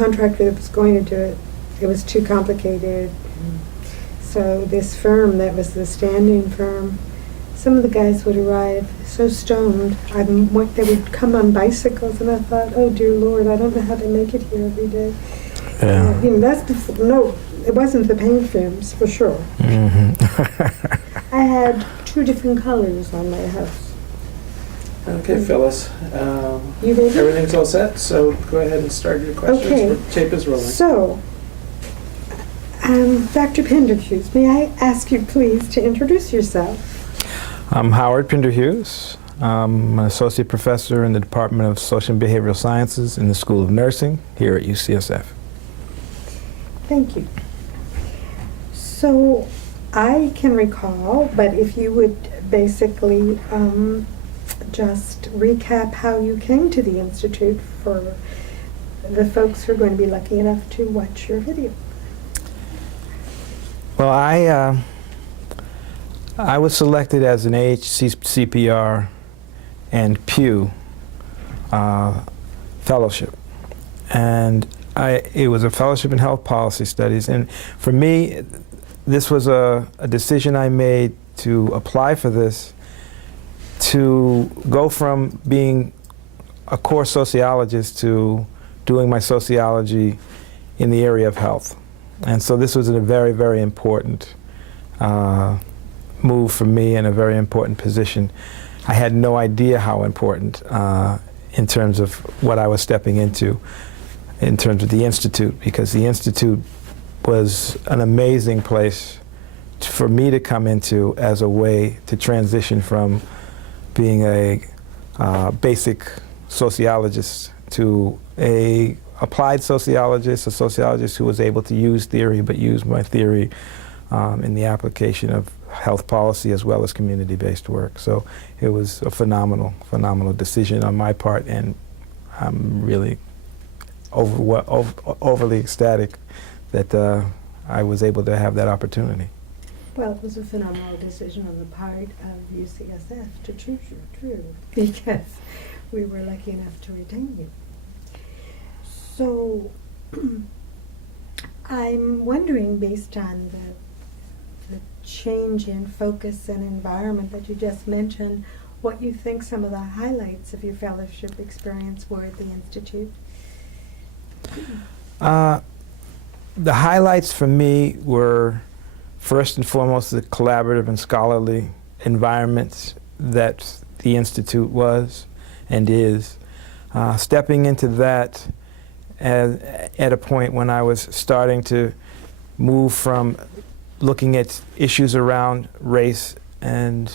contractor that was going to do it, it was too complicated. So this firm that was the standing firm, some of the guys would arrive so stoned. They would come on bicycles, and I thought, oh dear Lord, I don't know how to make it here every day. Yeah. That's before, no, it wasn't the paint fumes, for sure. Mm-hmm. I had 2 different colors on my house. Okay, Phyllis. You ready? Everything's all set, so go ahead and start your questions. Okay. The tape is rolling. So, Dr. Pinderhughes, may I ask you please to introduce yourself? I'm Howard Pinderhughes. I'm an associate professor in the Department of Social and Behavioral Sciences in the School of Nursing here at UCSF. Thank you. So, I can recall, but if you would basically just recap how you came to the Institute for the folks who are going to be lucky enough to watch your video. Well, I was selected as an AHCPR and Pew fellowship, and it was a fellowship in health policy studies, and for me this was a decision I made to apply for this, to go from being a core sociologist to doing my sociology in the area of health. And so this was a very, very important move for me and a very important position. I had no idea how important in terms of what I was stepping into, in terms of the Institute, because the Institute was an amazing place for me to come into as a way to transition from being a basic sociologist to a applied sociologist, a sociologist who was able to use theory, but use my theory in the application of health policy as well as community-based work. So it was a phenomenal, phenomenal decision on my part, and I'm really overly ecstatic that I was able to have that opportunity. Well, it was a phenomenal decision on the part of UCSF to choose you, true, because we were lucky enough to retain you. So, I'm wondering, based on the change in focus and environment that you just mentioned, what you think some of the highlights of your fellowship experience were at the Institute? The highlights for me were, first and foremost, the collaborative and scholarly environment that the Institute was and is. Stepping into that at a point when I was starting to move from looking at issues around race and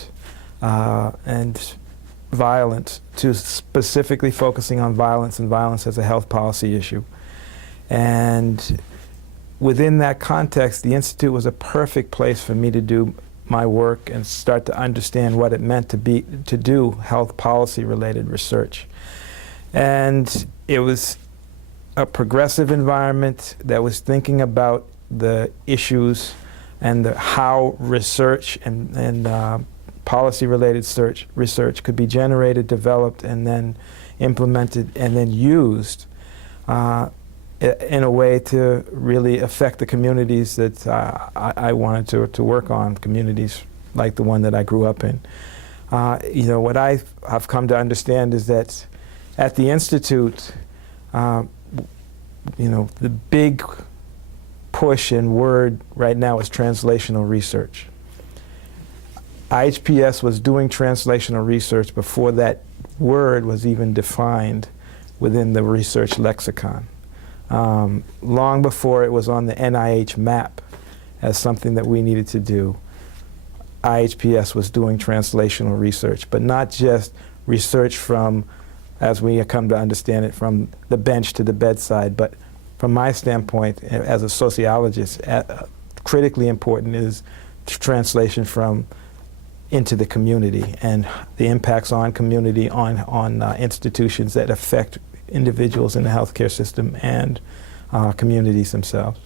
violence to specifically focusing on violence and violence as a health policy issue. And within that context, the Institute was a perfect place for me to do my work and start to understand what it meant to do health policy related research. And it was a progressive environment that was thinking about the issues and how research and policy-related research could be generated, developed, and then implemented, and then used in a way to really affect the communities that I wanted to work on, communities like the one that I grew up in. What I've come to understand is that at the Institute, the big push and word right now is translational research. IHPS was doing translational research before that word was even defined within the research lexicon. Long before it was on the NIH map as something that we needed to do, IHPS was doing translational research, but not just research from, as we come to understand it, from the bench to the bedside, but from my standpoint as a sociologist, critically important is translation from into the community and the impacts on community, on institutions that affect individuals in the healthcare system and communities themselves.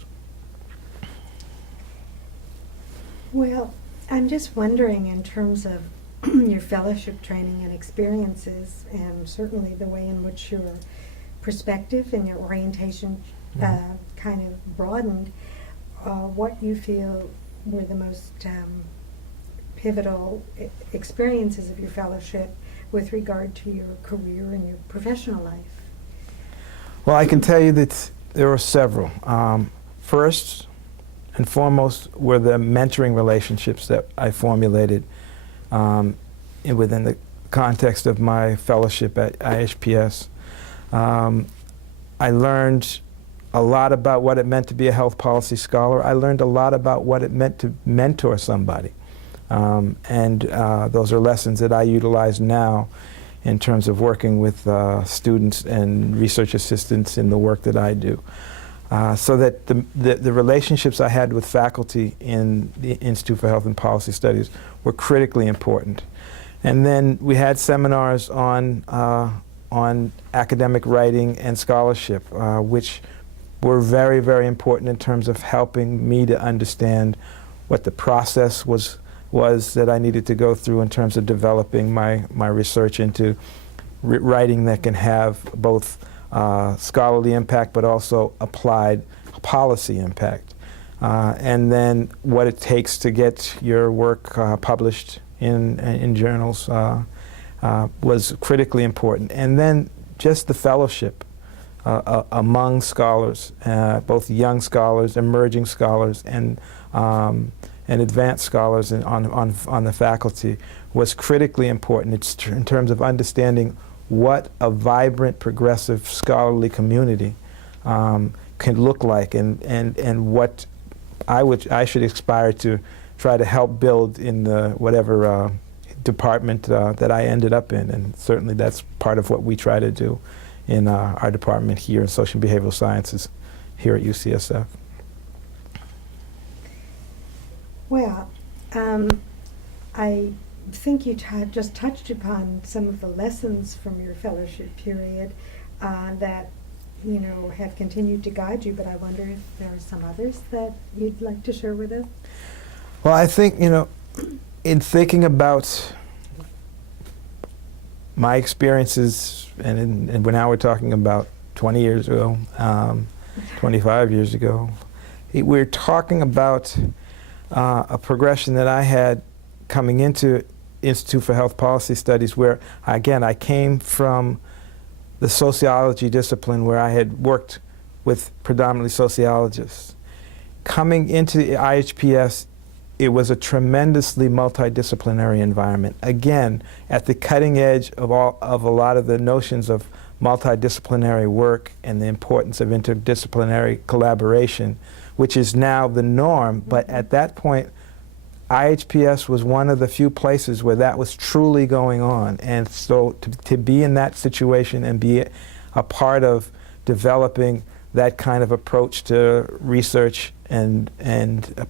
Well, I'm just wondering, in terms of your fellowship training and experiences, and certainly the way in which your perspective and your orientation kind of broadened, what you feel were the most pivotal experiences of your fellowship with regard to your career and your professional life. Well, I can tell you that there were several. First and foremost were the mentoring relationships that I formulated within the context of my fellowship at IHPS. I learned a lot about what it meant to be a health policy scholar. I learned a lot about what it meant to mentor somebody. And those are lessons that I utilize now in terms of working with students and research assistants in the work that I do. So that the relationships I had with faculty in the Institute for Health and Policy Studies were critically important. And then we had seminars on academic writing and scholarship, which were very, very important in terms of helping me to understand what the process was that I needed to go through in terms of developing my research into writing that can have both scholarly impact but also applied policy impact. And then what it takes to get your work published in journals was critically important. And then just the fellowship among scholars, both young scholars, emerging scholars, and advanced scholars on the faculty was critically important. It's in terms of understanding what a vibrant, progressive, scholarly community can look like, and what I should aspire to try to help build in the whatever department that I ended up in, and certainly that's part of what we try to do in our department here in Social and Behavioral Sciences here at UCSF. Well, I think you just touched upon some of the lessons from your fellowship period that have continued to guide you, but I wonder if there are some others that you'd like to share with us. Well, I think, in thinking about my experiences, and now we're talking about 20 years ago, 25 years ago, we're talking about a progression that I had coming into Institute for Health Policy Studies, where, again, I came from the sociology discipline where I had worked with predominantly sociologists. Coming into the IHPS, it was a tremendously multidisciplinary environment. Again, at the cutting edge of a lot of the notions of multidisciplinary work and the importance of interdisciplinary collaboration, which is now the norm. But at that point, IHPS was one of the few places where that was truly going on. And so to be in that situation and be a part of developing that kind of approach to research and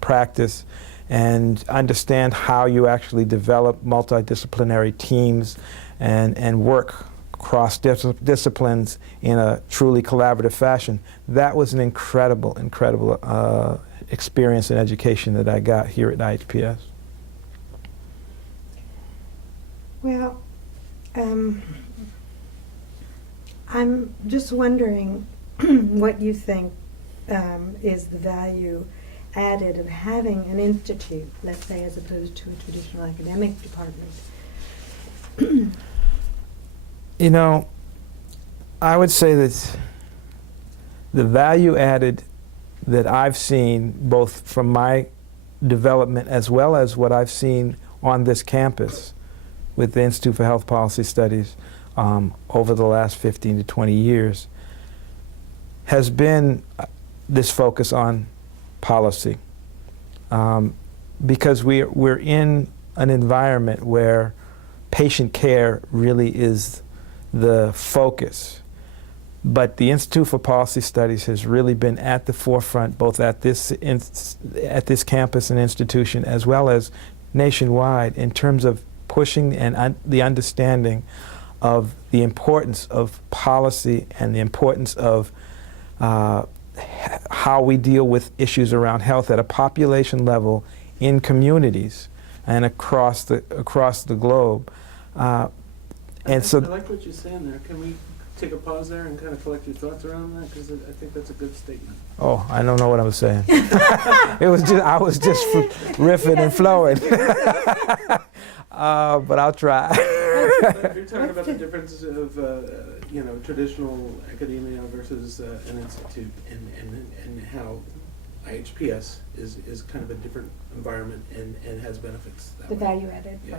practice, and understand how you actually develop multidisciplinary teams and work across disciplines in a truly collaborative fashion, that was an incredible experience and education that I got here at IHPS. Well, I'm just wondering what you think is the value added of having an institute, let's say, as opposed to a traditional academic department. I would say that the value added that I've seen, both from my development as well as what I've seen on this campus with the Institute for Health Policy Studies over the last 15 to 20 years, has been this focus on policy. Because we're in an environment where patient care really is the focus. But the Institute for Policy Studies has really been at the forefront, both at this campus and institution, as well as nationwide, in terms of pushing and the understanding of the importance of policy and the importance of how we deal with issues around health at a population level in communities and across the globe. And so I like what you're saying there. Can we take a pause there and kind of collect your thoughts around that? Because I think that's a good statement. Oh, I don't know what I was saying. I was just riffing and flowing. But I'll try. But if you're talking about the difference of traditional academia versus an institute, and how IHPS is kind of a different environment and has benefits that The way. value added. Yeah.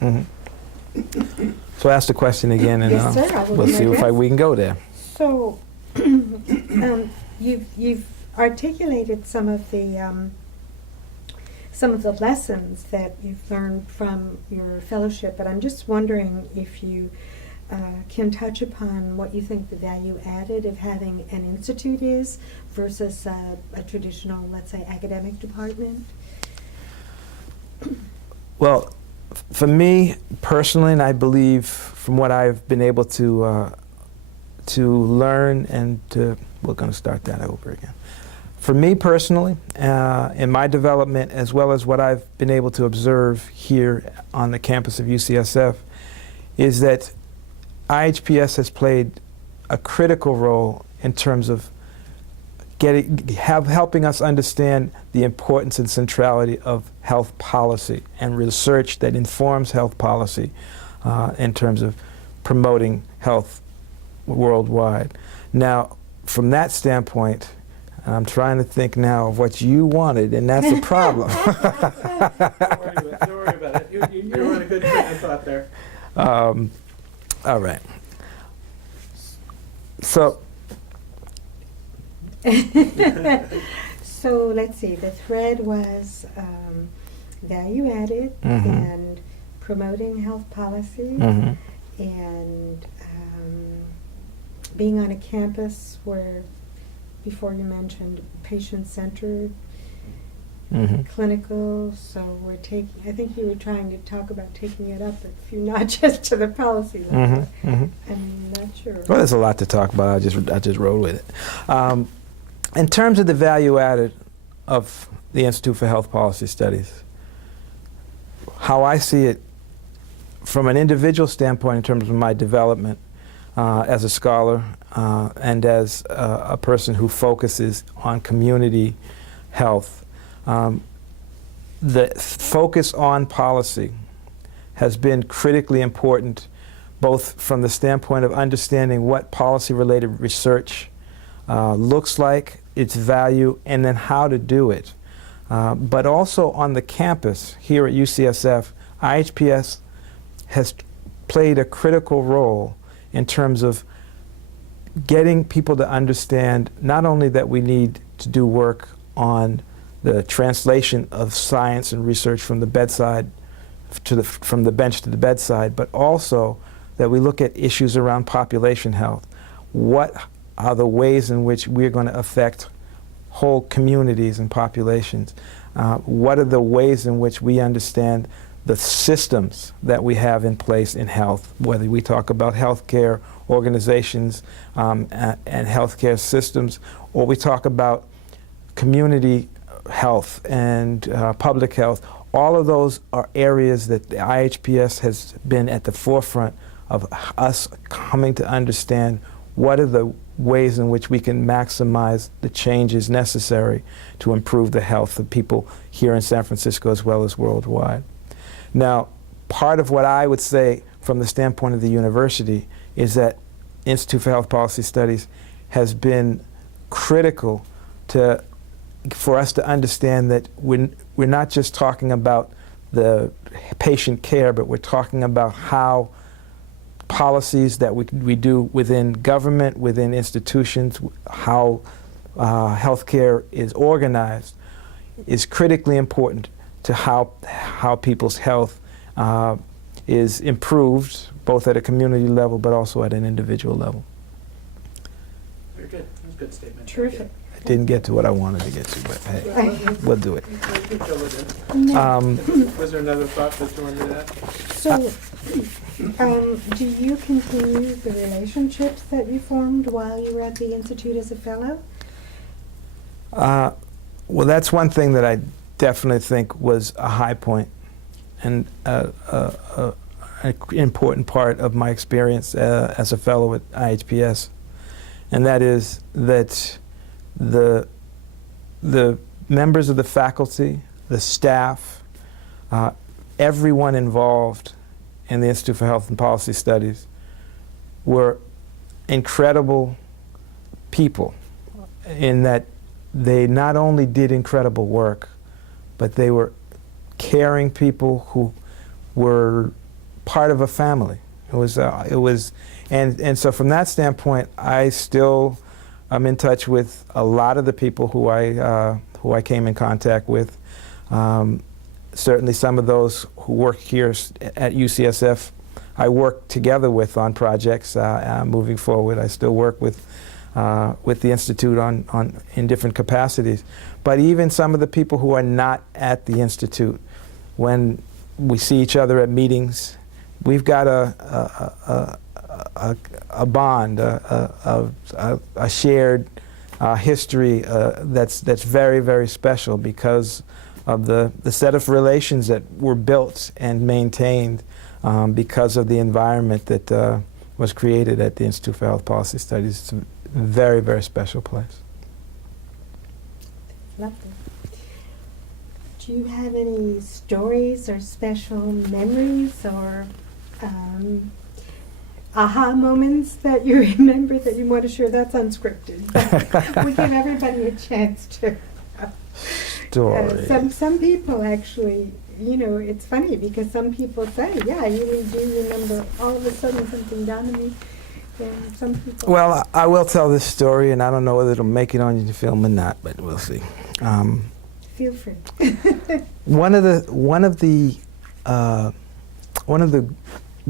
Right. So ask the question again, and Yes, sir, I will we'll do see my if best. we can go there. So, you've articulated some of the lessons that you've learned from your fellowship, but I'm just wondering if you can touch upon what you think the value added of having an institute is versus a traditional, let's say, academic department. Well, for me personally, and I believe from what I've been able to learn we're going to start that over again. For me personally, in my development, as well as what I've been able to observe here on the campus of UCSF, is that IHPS has played a critical role in terms of helping us understand the importance and centrality of health policy and research that informs health policy in terms of promoting health worldwide. Now, from that standpoint, I'm trying to think now of what you wanted, and that's a problem. Don't worry about it. You're on a good train of thought there. All right. So, So let's see, the thread was value added Mhm. and promoting health policy mhm, and being on a campus where, before you mentioned, patient-centered, mhm. clinical, so we're taking, I think you were trying to talk about taking it up a few notches to the policy level. Mhm, mhm. I'm not sure. Well, there's a lot to talk about. I just roll with it. In terms of the value added of the Institute for Health Policy Studies, how I see it from an individual standpoint in terms of my development as a scholar and as a person who focuses on community health, the focus on policy has been critically important, both from the standpoint of understanding what policy-related research looks like, its value, and then how to do it. But also on the campus here at UCSF, IHPS has played a critical role in terms of getting people to understand not only that we need to do work on the translation of science and research from the bedside from the bench to the bedside, but also that we look at issues around population health. What are the ways in which we're going to affect whole communities and populations? What are the ways in which we understand the systems that we have in place in health, whether we talk about healthcare organizations and healthcare systems, or we talk about community health and public health. All of those are areas that the IHPS has been at the forefront of us coming to understand what are the ways in which we can maximize the changes necessary to improve the health of people here in San Francisco as well as worldwide. Now, part of what I would say from the standpoint of the university is that Institute for Health Policy Studies has been critical for us to understand that we're not just talking about the patient care, but we're talking about how policies that we do within government, within institutions, how healthcare is organized is critically important to how people's health is improved, both at a community level but also at an individual level. Very good. That was a good statement. Terrific. I didn't get to what I wanted to get to, but hey, we'll do it. Was there another thought that you wanted to add? So, do you continue the relationships that you formed while you were at the Institute as a fellow? Well, that's one thing that I definitely think was a high point and an important part of my experience as a fellow at IHPS, and that is that the members of the faculty, the staff, everyone involved in the Institute for Health and Policy Studies were incredible people in that they not only did incredible work, but they were caring people who were part of a family. And so from that standpoint, I still am in touch with a lot of the people who I came in contact with. Certainly some of those who work here at UCSF, I work together with on projects moving forward. I still work with the Institute in different capacities. But even some of the people who are not at the Institute, when we see each other at meetings, we've got a bond, a shared history that's very, very special because of the set of relations that were built and maintained because of the environment that was created at the Institute for Health Policy Studies. It's a very, very special place. Lovely. Do you have any stories or special memories or aha moments that you remember that you want to share? That's unscripted, but we give everybody a chance to. Story. Some people actually, you know, it's funny because some people say, yeah, I really do remember all of a sudden something done to me. And some people. Well, I will tell this story, and I don't know whether it'll make it on the film or not, but we'll see. Feel free. One of the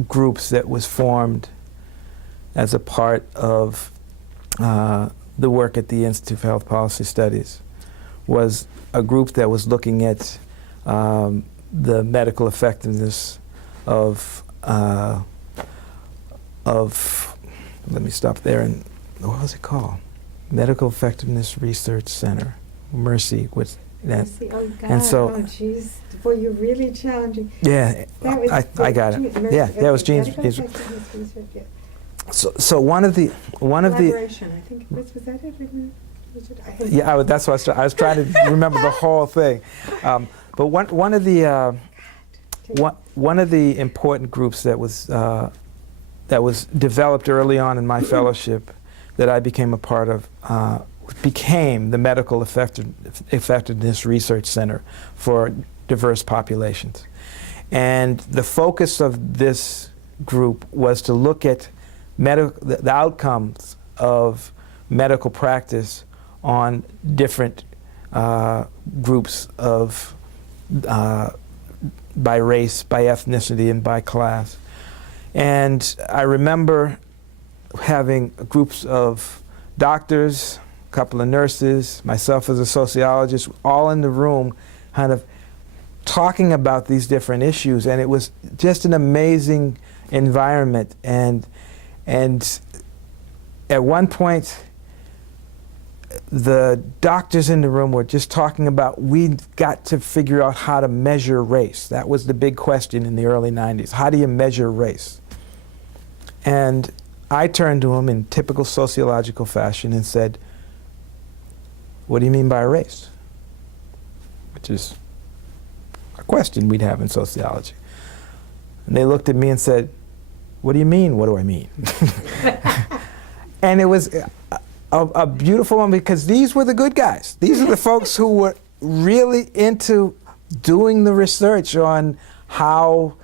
groups that was formed as a part of the work at the Institute for Health Policy Studies was a group that was looking at the medical effectiveness of let me stop there, and what was it called? Medical Effectiveness Research Center, Mercy. What's that? Mercy, oh God, and so, oh jeez, boy, you're really challenging. Yeah, That was I got it. Mercy, Yeah, that was Jean's. Medical Effectiveness Research, yeah. So one of the Collaboration, I think was that it? yeah, that's what I was trying to remember the whole thing. But one of the important groups that was developed early on in my fellowship that I became a part of became the Medical Effectiveness Research Center for Diverse Populations. And the focus of this group was to look at the outcomes of medical practice on different groups of by race, by ethnicity, and by class. And I remember having groups of doctors, a couple of nurses, myself as a sociologist, all in the room kind of talking about these different issues, and it was just an amazing environment. And at one point, the doctors in the room were just talking about, we've got to figure out how to measure race. That was the big question in the early 90s. How do you measure race? And I turned to him in typical sociological fashion and said, what do you mean by race? Which is a question we'd have in sociology. And they looked at me and said, what do you mean, what do I mean? And it was a beautiful one because these were the good guys. These are the folks who were really into doing the research on how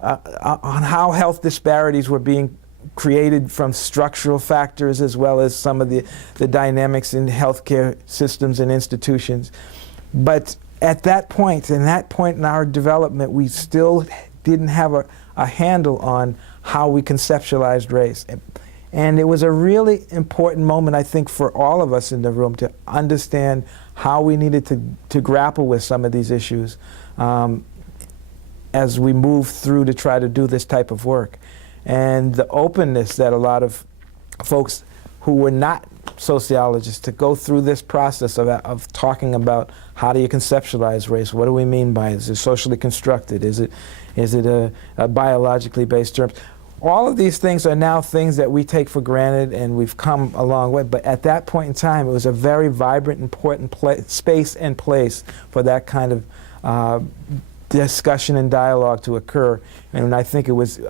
health disparities were being created from structural factors as well as some of the dynamics in healthcare systems and institutions. But at that point, in our development, we still didn't have a handle on how we conceptualized race. And it was a really important moment, I think, for all of us in the room to understand how we needed to grapple with some of these issues as we move through to try to do this type of work. And the openness that a lot of folks who were not sociologists to go through this process of talking about how do you conceptualize race? What do we mean by it? Is it socially constructed? Is it a biologically based term? All of these things are now things that we take for granted, and we've come a long way. But at that point in time, it was a very vibrant, important space and place for that kind of discussion and dialogue to occur. And I think it was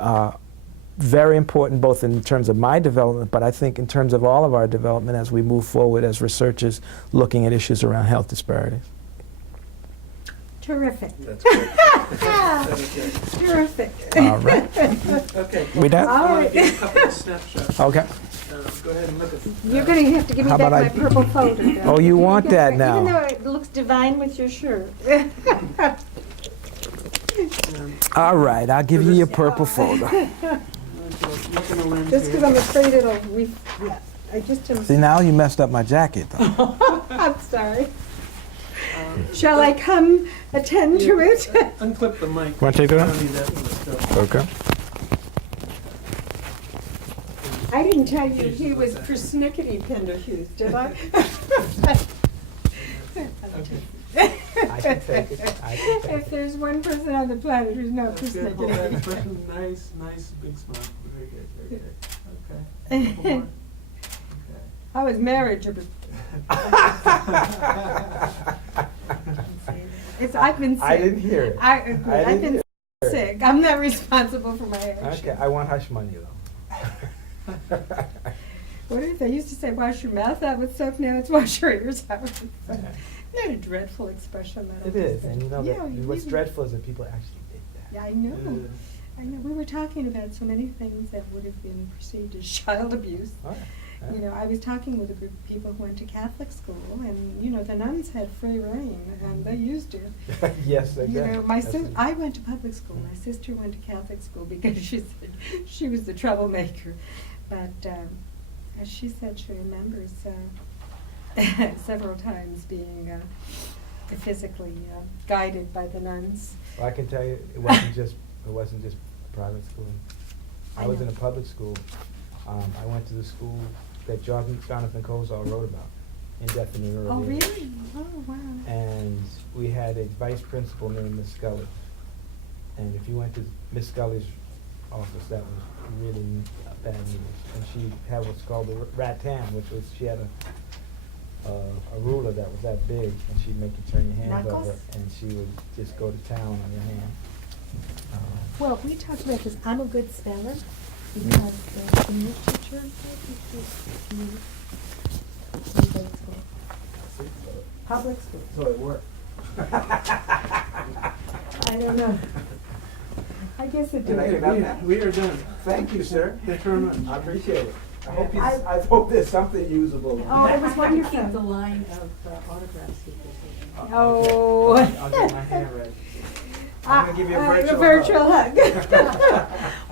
very important both in terms of my development, but I think in terms of all of our development as we move forward as researchers looking at issues around health disparities. Terrific. That's great. That's good. Terrific. All right. Okay. We done? I All want right. to give a couple of snapshots. Okay. Go ahead and look at You're going to have to give me How back about my purple folder. Oh, you want that now. Even though it looks divine with your shirt. All right, I'll give you your purple folder. Just because I'm afraid it'll yeah, I just am. See, now you messed up my jacket, though. I'm sorry. Shall I come attend to it? Unclip the mic. Want to take that I out? don't need that one, let's go. Okay. I didn't tell you he was persnickety Pinderhughes, did I? I can take it. I can take If there's one person on the planet who's not That's good. Hold that persnickety. expression. Nice, big smile. Very good, very good. Okay. Couple more. I was married to. I've been sick. I didn't hear it. I agree. I I've didn't been sick. I'm not responsible for my actions. Okay, I want hush money, though. What is, I used to say wash your mouth out with soap, now it's wash your ears out with soap. Isn't that a dreadful expression? That It is, and you know, Yeah, that, you what's even- dreadful is that people actually did that. Yeah, I know. I know. We were talking about so many things that would have been perceived as child abuse. Oh, yeah. You know, I was talking with a group of people who went to Catholic school, and you know, the nuns had free reign, and they used it. Yes, exactly. You know, my That's sis, it. I went to public school. My sister went to Catholic school because she said she was the troublemaker. But as she said, she remembers several times being physically guided by the nuns. Well, I can tell you, it wasn't just private school. I was in a public school. I went to the school that Jonathan Kozol wrote about, Indefinite Early Oh, Years. really? Oh, wow. And we had a vice principal named Miss Scully. And if you went to Miss Scully's office, that was really bad news. And she had what's called the rattan, which was, she had a ruler that was that big, and she'd make you turn your hands Knuckles? over, and she would just go to town on your hand. Well, we talked about this. I'm a good speller because the English teacher public school. So it worked. I don't know. I guess it Can I did. get out now? We are done. Thank you, sir. Thanks very much. I appreciate it. I hope there's something usable. Oh, it was Keep the wonderful. line of autographs people. Oh. I'll get my hand ready. I'm gonna give you a virtual hug.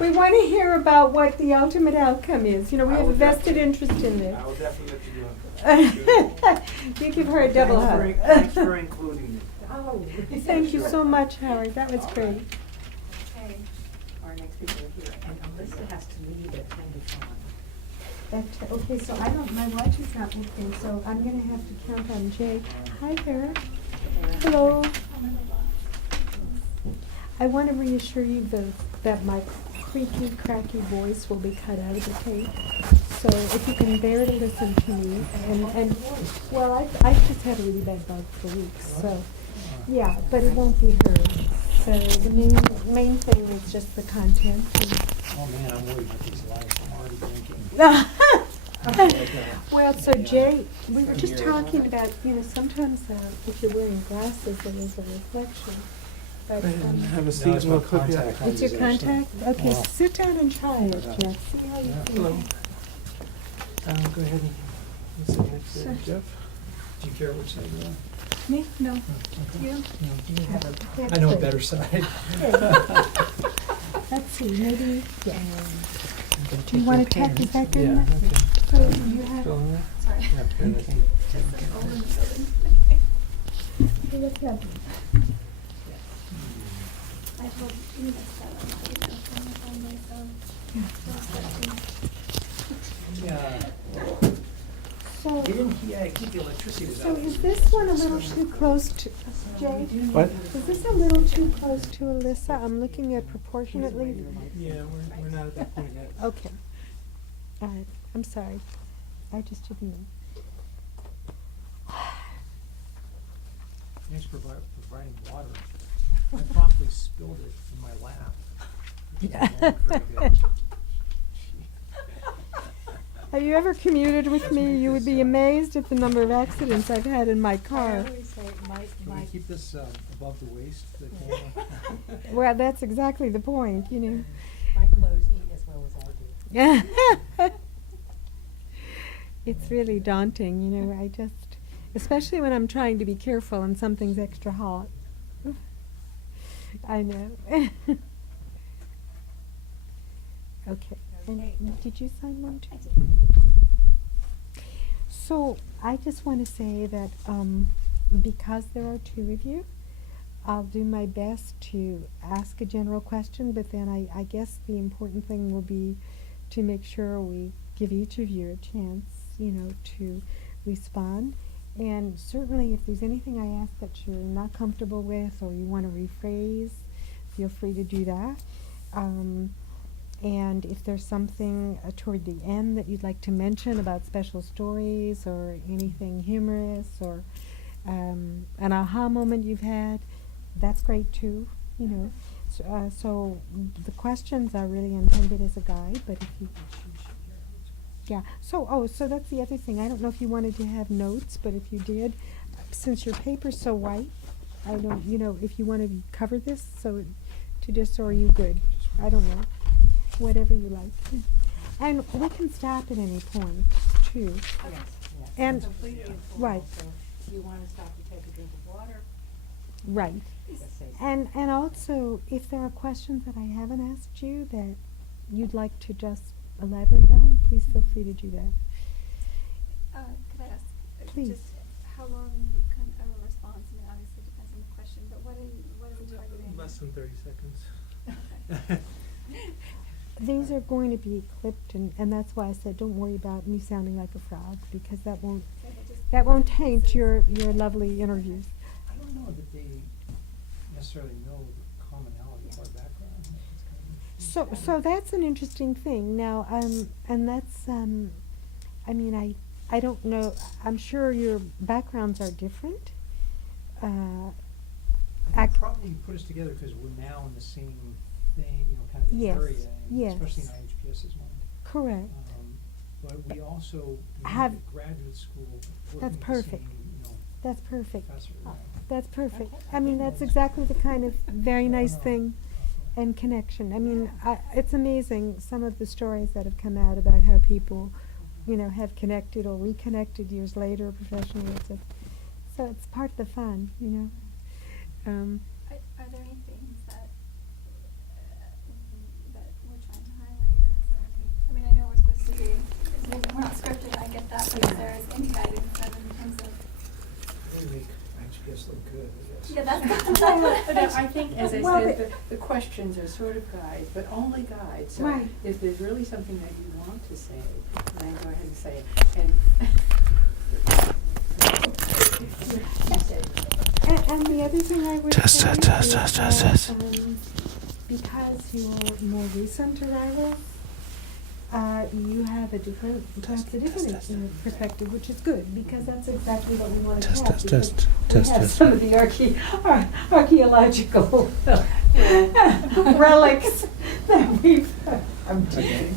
We want to hear about what the ultimate outcome is. You know, we I have will a vested interest in I this. will definitely let you do it. You give her a double hug. Thanks for including me. Oh. Thank you so much, Howard. That was great. Okay. Our next people are here, and Alyssa has to leave at 10 to 5. Okay, so I don't, my watch is not working, so I'm gonna have to count on Jay. Hi there. Hello. I want to reassure you that my creaky, cracky voice will be cut out of the tape. So if you can bear to listen to me, and well, I've just had a really bad bug for weeks, so yeah, but it won't be heard. So the main thing is just the content. Oh man, I'm worried about these lights. I'm already drinking. Well, so Jay, we were just talking about, you know, sometimes if you're wearing glasses, there is a reflection. But Have a No, seat, it's we'll my clip you. contact it's your lenses, actually. contact? Okay, Well, sit down and try it, Jeff. See how you feel. Hello. Go ahead and sit next to Sure. Jeff. Do you care which side you're on? Me? No. Okay. You? No, That's I know a good. better side. Let's see, maybe, yeah. Do Do you want to tap, is that good enough? Yeah, So you have, Go on there. Sorry. Yeah, very nice. hey, look up. I told you missed that on my email from Monday, so. Yeah. So, He didn't, keep the electricity so without. is this one a little too close to, Jay? What? Is this a little too close to Alyssa? I'm looking at proportionately. Yeah, we're not at that point yet. Okay. All right, I'm sorry. I just didn't know. Thanks for providing water. I promptly spilled it in my lap. It wasn't very good. Have you ever commuted with me? You would be amazed at the number of accidents I've had in my I car. always say, Can we keep this above the waist, the camera? Well, that's exactly the point, you know. my clothes eat as well as I do. It's really daunting, you know. I just, especially when I'm trying to be careful and something's extra hot. I know. Okay. And did you sign one too? So I just want to say that because there are two of you, I'll do my best to ask a general question, but then I guess the important thing will be to make sure we give each of you a chance, you know, to respond. And certainly if there's anything I ask that you're not comfortable with or you want to rephrase, feel free to do that. And if there's something toward the end that you'd like to mention about special stories or anything humorous or an aha moment you've had, that's great too, you know. So the questions are really intended as a guide, but if you... Yeah, so that's the other thing. I don't know if you wanted to have notes, but if you did, since your paper's so white, I don't, you know, if you want to cover this, so to just, or are you good? I don't know. Whatever you like. And we can stop at any point, too. Yes. And- Completely informal, right. so if you wanna stop to take a drink of water, Right. just say so. And also, if there are questions that I haven't asked you that you'd like to just elaborate on, please feel free to do that. Could I ask, Please. just how long can a response, I mean, obviously depends on the question, but what are we targeting? Less than 30 seconds. Okay. These are going to be clipped, and that's why I said don't worry about me sounding like a frog, because that won't So if it just- taint your lovely interviews. I don't know that they necessarily know the commonality of our background. It's kind of So that's an interesting thing. Now, and that's, I mean, I don't know, I'm sure your backgrounds are different. I think probably put us together because we're now in the same thing, you know, kind of the Yes, area, and yes. especially in IHPS's mind. Correct. But we also you know, Have- at graduate school working That's with the perfect. same, you know, That's perfect. professor. Right? That's perfect. Okay. I mean, that's exactly the kind of very nice thing and connection. I mean, it's amazing some of the stories that have come out about how people, you know, have connected or reconnected years later professionally. So it's part of the fun, you know. Are there any things that we're trying to highlight, or is there any, I mean, I know we're supposed to be, we're not scripted, I get that, but if there is any guidance that in terms of, They make IHPS look good, I guess. yeah, that's. But I think, as I Well, said, the questions are sort of guides, but only guides. So Right. if there's really something that you want to say, then go ahead and say it. And And the other thing I would Test, say test, test, is test, that, test, test. Because you're more recent arrival, you have a different, perhaps a different perspective, which is good, because that's exactly what we want to Test, have. test, because test, we test, have test. some of the archaeological relics that we've. I'm teasing.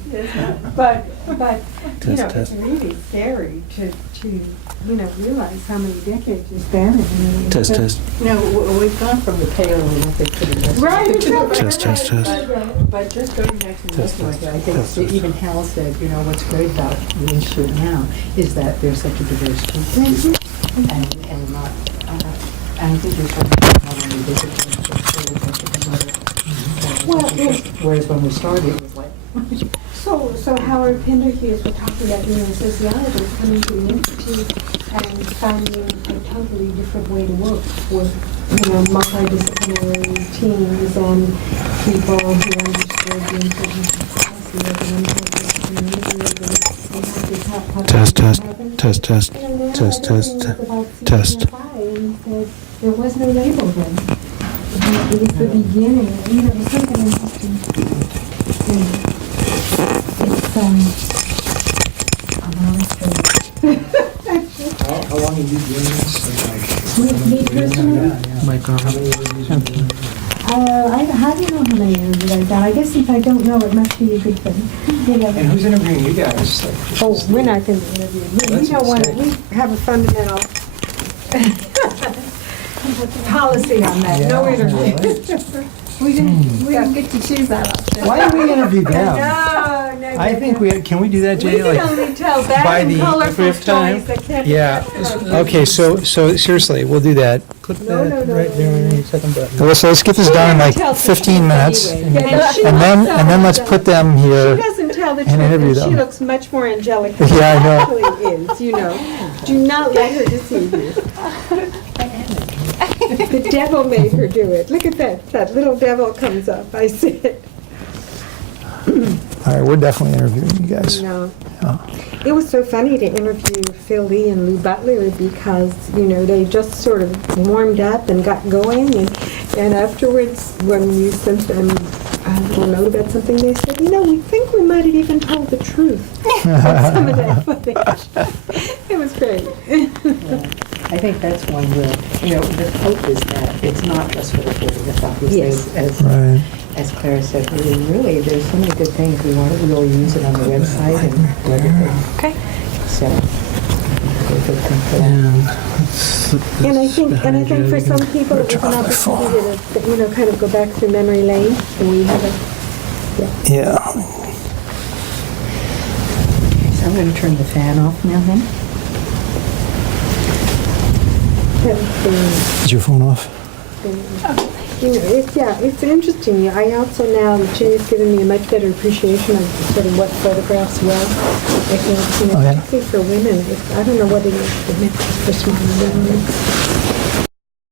But you Test, know, test. it's really scary to you know realize how many decades you span it. Test, test. you know, we've gone from the Paleolithic to the Mesozoic. Right, exactly. Test, test, test. But just going back to the Test, Mesozoic, test, I think test, that test. even Hal said, you know, what's great about the Institute now is that there's such a diverse team. And not, I think there's something not only disciplines, but sort of like another. Well, Whereas when we started, it was like. So Howard Pinderhughes was talking about being a sociologist coming to the Institute and finding a totally different way to work with, you know, multidisciplinary teams and people who understood the importance of policy of the community and how to we talked Test, about test, heaven. test, test, And now test, everything test, was about test. CPFI, and he said there was no label then. It was the beginning, you know, it was something interesting. How long have you been doing this? Me personally? How many interviews have you done? How do you know how many interviews I've done? I guess if I don't know, it must be a good thing. You know. And who's interviewing you guys? Like, Oh, we're not going to interview. We That's don't want to, insane. we have a fundamental policy on that, no Yeah, interview. We didn't get to choose that option. Why do we interview them? No. I think can we do that, We Jay? can Like, only tell bad by and the- colorful if we have time? stories that can't be yeah. told. Okay, so seriously, we'll do that. Click No, that no, right no, there no, on no. the second button. Alyssa, let's get this She done in never like tells the 15 truth minutes. anyway. Yeah, she And then, also and then let's does. put them She here. doesn't tell the and truth, interview and she them. looks much more angelic than Yeah, I she know. actually is, you know. Do not let her deceive you. The devil made her do it. Look at that. That little devil comes up. I see it. All right, we're definitely interviewing you guys. No. Yeah. It was so funny to interview Phil Lee and Lou Butler because, you know, they just sort of warmed up and got going. And afterwards, when you sent them a little note about something, they said, you know, we think we might have even told the truth on some of that footage. It was great. I think that's one where, you know, the hope is that it's not just for the 40th, obviously, Yes. Right. as Clara said, really, there's so many good things. We want to really use it on the website and everything. Okay. So, a good thing for that. And I think for some people it was an opportunity to, you know, kind of go back through memory lane. And we have a, Yeah. So I'm going to turn the fan off now then. Is your phone off? you know, it's interesting. I also now, Jay's given me a much better appreciation of sort of what photographs were. I think, you know, Oh, yeah. particularly for women, I don't know what it is that makes us for smaller women.